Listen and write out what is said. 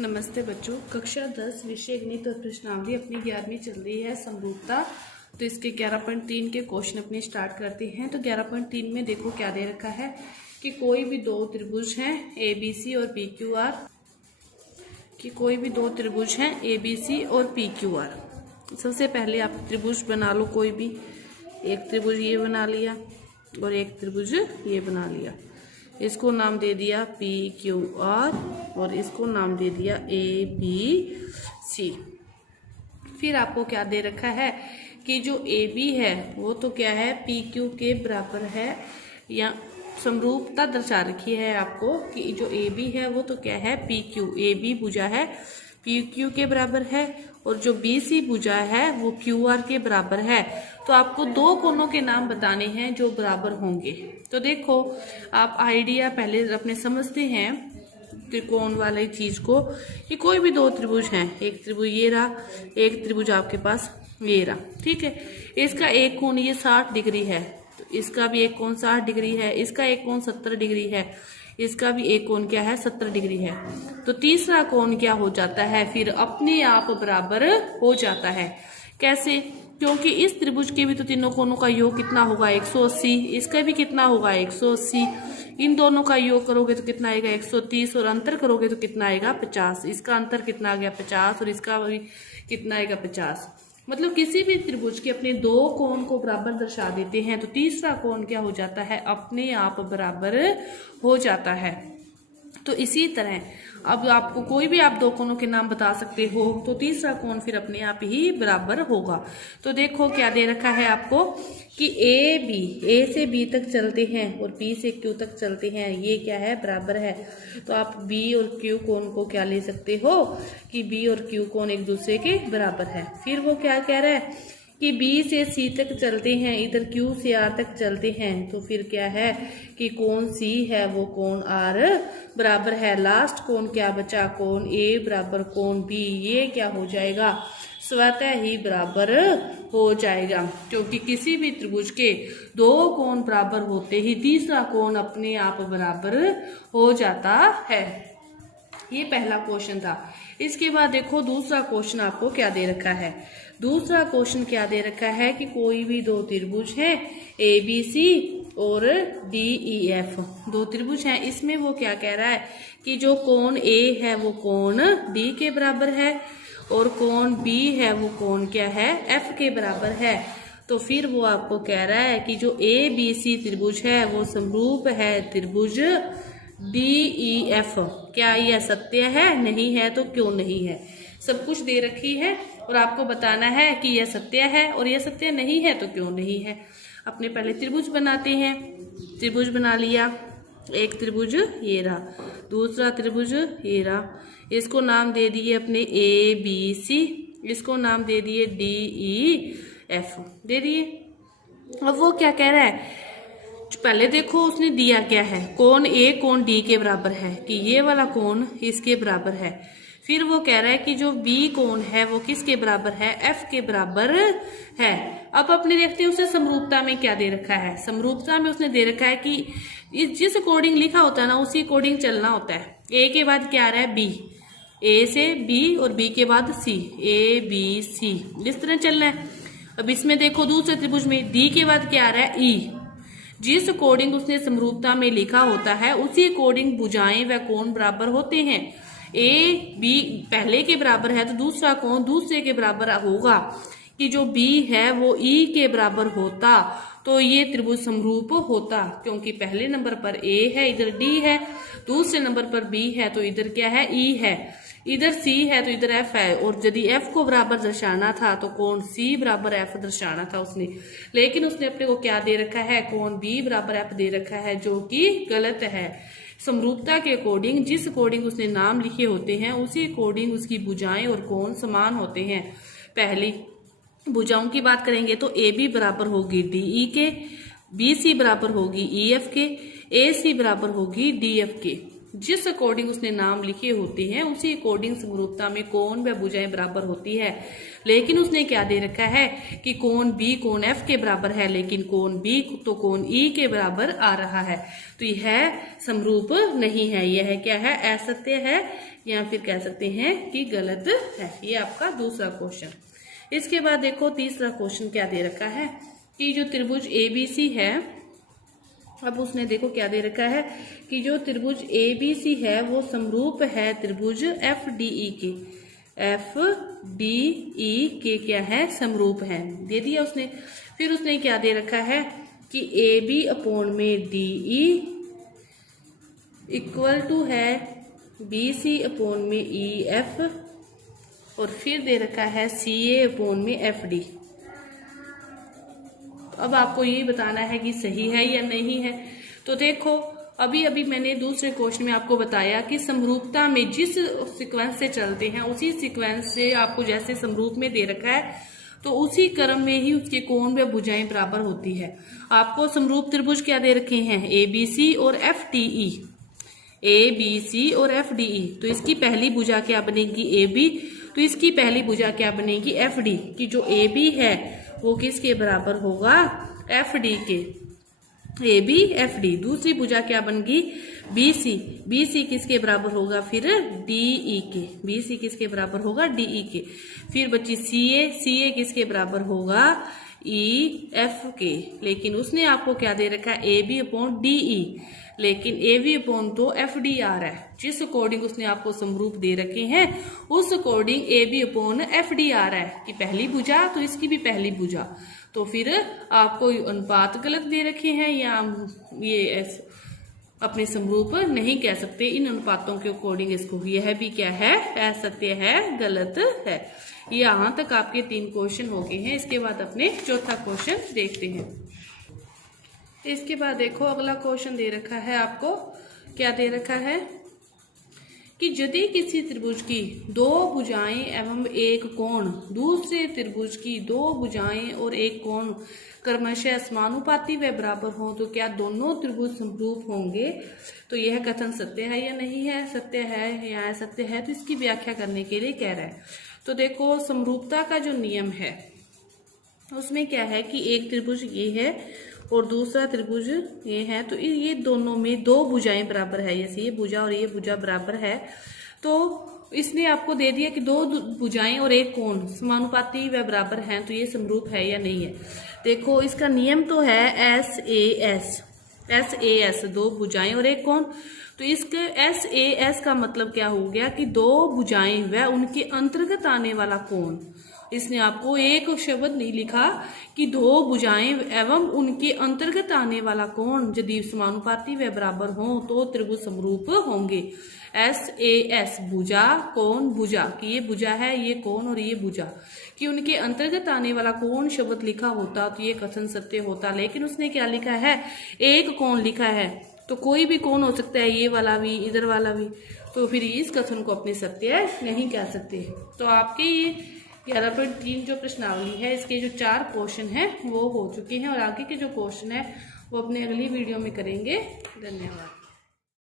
नमस्ते बच्चों। कक्षा 10 विषय गणित और प्रश्नावली अपनी 11वीं चल रही है समरूपता। तो इसके 11.3 के क्वेश्चन अपने स्टार्ट करते हैं। तो 11.3 में देखो क्या दे रखा है कि कोई भी दो त्रिभुज हैं ABC और PQR, कि कोई भी दो त्रिभुज हैं ABC और PQR। सबसे पहले आप त्रिभुज बना लो कोई भी। एक त्रिभुज ये बना लिया और एक त्रिभुज ये बना लिया। इसको नाम दे दिया PQR और इसको नाम दे दिया ABC। फिर आपको क्या दे रखा है कि जो AB है वो तो क्या है PQ के बराबर है, या समरूपता दर्शा रखी है आपको कि जो AB है वो तो क्या है PQ, AB भुजा है PQ के बराबर है और जो BC भुजा है वो QR के बराबर है। तो आपको दो कोनों के नाम बताने हैं जो बराबर होंगे। तो देखो आप आइडिया पहले अपने समझते हैं त्रिकोण वाली चीज को कि कोई भी दो त्रिभुज हैं, एक त्रिभुज ये रहा, एक त्रिभुज आपके पास ये रहा, ठीक है। इसका एक कोण ये 60 डिग्री है, तो इसका भी एक कोण 60 डिग्री है, इसका एक कोण 70 डिग्री है, इसका भी एक कोण क्या है 70 डिग्री है। तो तीसरा कोण क्या हो जाता है फिर अपने आप बराबर हो जाता है। कैसे? क्योंकि इस त्रिभुज के भी तो तीनों कोणों का योग कितना होगा 180, इसका भी कितना होगा 180। इन दोनों का योग करोगे तो कितना आएगा 130 और अंतर करोगे तो कितना आएगा 50। इसका अंतर कितना आ गया 50 और इसका भी कितना आएगा 50। मतलब किसी भी त्रिभुज के अपने दो कोण को बराबर दर्शा देते हैं तो तीसरा कोण क्या हो जाता है अपने आप बराबर हो जाता है। तो इसी तरह अब आपको कोई भी आप दो कोणों के नाम बता सकते हो तो तीसरा कोण फिर अपने आप ही बराबर होगा। तो देखो क्या दे रखा है आपको कि A से B तक चलते हैं और B से Q तक चलते हैं, ये क्या है बराबर है। तो आप B और Q कोण को क्या ले सकते हो कि B और Q कोण एक दूसरे के बराबर है। फिर वो क्या कह रहा है कि B से C तक चलते हैं, इधर Q से R तक चलते हैं, तो फिर क्या है कि कोण C है वो कोण R बराबर है। लास्ट कोण क्या बचा, कोण A बराबर कोण B, ये क्या हो जाएगा स्वतः ही बराबर हो जाएगा। क्योंकि किसी भी त्रिभुज के दो कोण बराबर होते ही तीसरा कोण अपने आप बराबर हो जाता है। ये पहला क्वेश्चन था। इसके बाद देखो दूसरा क्वेश्चन आपको क्या दे रखा है। दूसरा क्वेश्चन क्या दे रखा है कि कोई भी दो त्रिभुज है ABC और DEF, दो त्रिभुज हैं। इसमें वो क्या कह रहा है कि जो कोण A है वो कोण D के बराबर है और कोण B है वो कोण क्या है F के बराबर है। तो फिर वो आपको कह रहा है कि जो ABC त्रिभुज है वो समरूप है त्रिभुज DEF। क्या यह सत्य है? नहीं है तो क्यों नहीं है? सब कुछ दे रखी है और आपको बताना है कि यह सत्य है और यह सत्य नहीं है तो क्यों नहीं है। अपने पहले त्रिभुज बनाते हैं। त्रिभुज बना लिया, एक त्रिभुज ये रहा, दूसरा त्रिभुज ये रहा, इसको नाम दे दिए अपने ABC, इसको नाम दे दिए DEF दे दिए। अब वो क्या कह रहा है, पहले देखो उसने दिया क्या है, कोण A कोण D के बराबर है कि ये वाला कोण इसके बराबर है। फिर वो कह रहा है कि जो B कोण है वो किसके बराबर है, F के बराबर है। अब अपने देखते हैं उसे समरूपता में क्या दे रखा है। समरूपता में उसने दे रखा है कि जिस अकॉर्डिंग लिखा होता है ना उसी अकॉर्डिंग चलना होता है। A के बाद क्या आ रहा है B, A से B और B के बाद C, ABC, इस तरह चलना है। अब इसमें देखो दूसरे त्रिभुज में D के बाद क्या आ रहा है E, जिस अकॉर्डिंग उसने समरूपता में लिखा होता है उसी अकॉर्डिंग भुजाएं व कोण बराबर होते हैं। A B पहले के बराबर है तो दूसरा कोण दूसरे के बराबर होगा। कि जो B है वो E के बराबर होता तो ये त्रिभुज समरूप होता, क्योंकि पहले नंबर पर A है, इधर D है, दूसरे नंबर पर B है तो इधर क्या है E है, इधर C है तो इधर F है। और यदि F को बराबर दर्शाना था तो कोण C बराबर F दर्शाना था उसने, लेकिन उसने अपने को क्या दे रखा है, कोण B बराबर F दे रखा है, जो कि गलत है। समरूपता के अकॉर्डिंग जिस अकॉर्डिंग उसने नाम लिखे होते हैं उसी अकॉर्डिंग उसकी भुजाएं और कोण समान होते हैं। पहली भुजाओं की बात करेंगे तो AB बराबर होगी DE के, BC बराबर होगी EF के, AC बराबर होगी DF के। जिस अकॉर्डिंग उसने नाम लिखे होते हैं उसी अकॉर्डिंग समरूपता में कोण व भुजाएं बराबर होती है। लेकिन उसने क्या दे रखा है कि कोण बी कोण एफ के बराबर है, लेकिन कोण बी तो कोण ई के बराबर आ रहा है, तो यह समरूप नहीं है। यह क्या है, असत्य है, या फिर कह सकते हैं कि गलत है। ये आपका दूसरा क्वेश्चन। इसके बाद देखो तीसरा क्वेश्चन क्या दे रखा है कि जो त्रिभुज एबीसी है, अब उसने देखो क्या दे रखा है कि जो त्रिभुज एबीसी है वो समरूप है त्रिभुज एफडीई के। एफडीई के क्या है, समरूप है, दे दिया उसने। फिर उसने क्या दे रखा है कि ए बी अपॉन में डीई इक्वल टू है बी सी अपॉन में ई एफ, और फिर दे रखा है सी ए अपॉन में एफ डी। अब आपको ये बताना है कि सही है या नहीं है। तो देखो अभी अभी मैंने दूसरे क्वेश्चन में आपको बताया कि समरूपता में जिस सीक्वेंस से चलते हैं उसी सीक्वेंस से आपको जैसे समरूप में दे रखा है तो उसी क्रम में ही उसके कोण व भुजाएं बराबर होती है। आपको समरूप त्रिभुज क्या दे रखे हैं, ए बी सी और F D E, A B C और एफ डी ई। तो इसकी पहली भुजा क्या बनेगी, ए बी, तो इसकी पहली भुजा क्या बनेगी, एफ डी, की जो ए बी है वो किसके बराबर होगा, एफ डी के, ए बी एफ डी। दूसरी भुजा क्या बनेगी, बी सी, बी सी किसके बराबर होगा, फिर डी ई के, बी सी किसके बराबर होगा, डी ई के। फिर बची सी ए, सी ए किसके बराबर होगा, ई एफ के। लेकिन उसने आपको क्या दे रखा है, A B upon D E, लेकिन ए वी अपॉन तो एफ डी आ रहा है। जिस अकॉर्डिंग उसने आपको समरूप दे रखे हैं उस according A B upon F D आ रहा है कि पहली भुजा तो इसकी भी पहली भुजा। तो फिर आपको अनुपात गलत दे रखे हैं या ये अपने समरूप नहीं कह सकते इन अनुपातों के अकॉर्डिंग इसको। यह भी क्या है, असत्य है, गलत है। यहाँ तक आपके 3 क्वेश्चन हो गए हैं। इसके बाद अपने चौथा क्वेश्चन देखते हैं। इसके बाद देखो अगला क्वेश्चन दे रखा है आपको, क्या दे रखा है कि यदि किसी त्रिभुज की 2 भुजाएं एवं एक कोण दूसरे त्रिभुज की 2 भुजाएं और एक कोण क्रमशः समानुपाती व बराबर हो तो क्या दोनों त्रिभुज समरूप होंगे। तो यह कथन सत्य है या नहीं है, सत्य है या असत्य है, तो इसकी व्याख्या करने के लिए कह रहा है। तो देखो समरूपता का जो नियम है उसमें क्या है कि एक त्रिभुज ये है और दूसरा त्रिभुज ये है, तो ये दोनों में 2 भुजाएं बराबर है, जैसे ये भुजा और ये भुजा बराबर है। तो इसने आपको दे दिया कि 2 भुजाएं और एक कोण समानुपाती व बराबर हैं, तो ये समरूप है या नहीं है। देखो इसका नियम तो है S A S, S A S, 2 भुजाएं और एक कोण। तो इसके एस ए एस का मतलब क्या हो गया कि 2 भुजाएं व उनके अंतर्गत आने वाला कोण। इसने आपको एक शब्द नहीं लिखा कि 2 भुजाएं एवं उनके अंतर्गत आने वाला कोण यदि समानुपाती व बराबर हो तो त्रिभुज समरूप होंगे। एस ए एस, भुजा कोण भुजा, कि ये भुजा है, ये कोण और ये भुजा, कि उनके अंतर्गत आने वाला कोण शब्द लिखा होता तो ये कथन सत्य होता। लेकिन उसने क्या लिखा है, एक कोण लिखा है, तो कोई भी कोण हो सकता है, ये वाला भी इधर वाला भी, तो फिर इस कथन को अपने सत्य नहीं कह सकते। तो आपके ये 11.3 जो प्रश्नावली है इसके जो 4 क्वेश्चन हैं वो हो चुके हैं, और आगे के जो क्वेश्चन है वो अपने अगली वीडियो में करेंगे। धन्यवाद।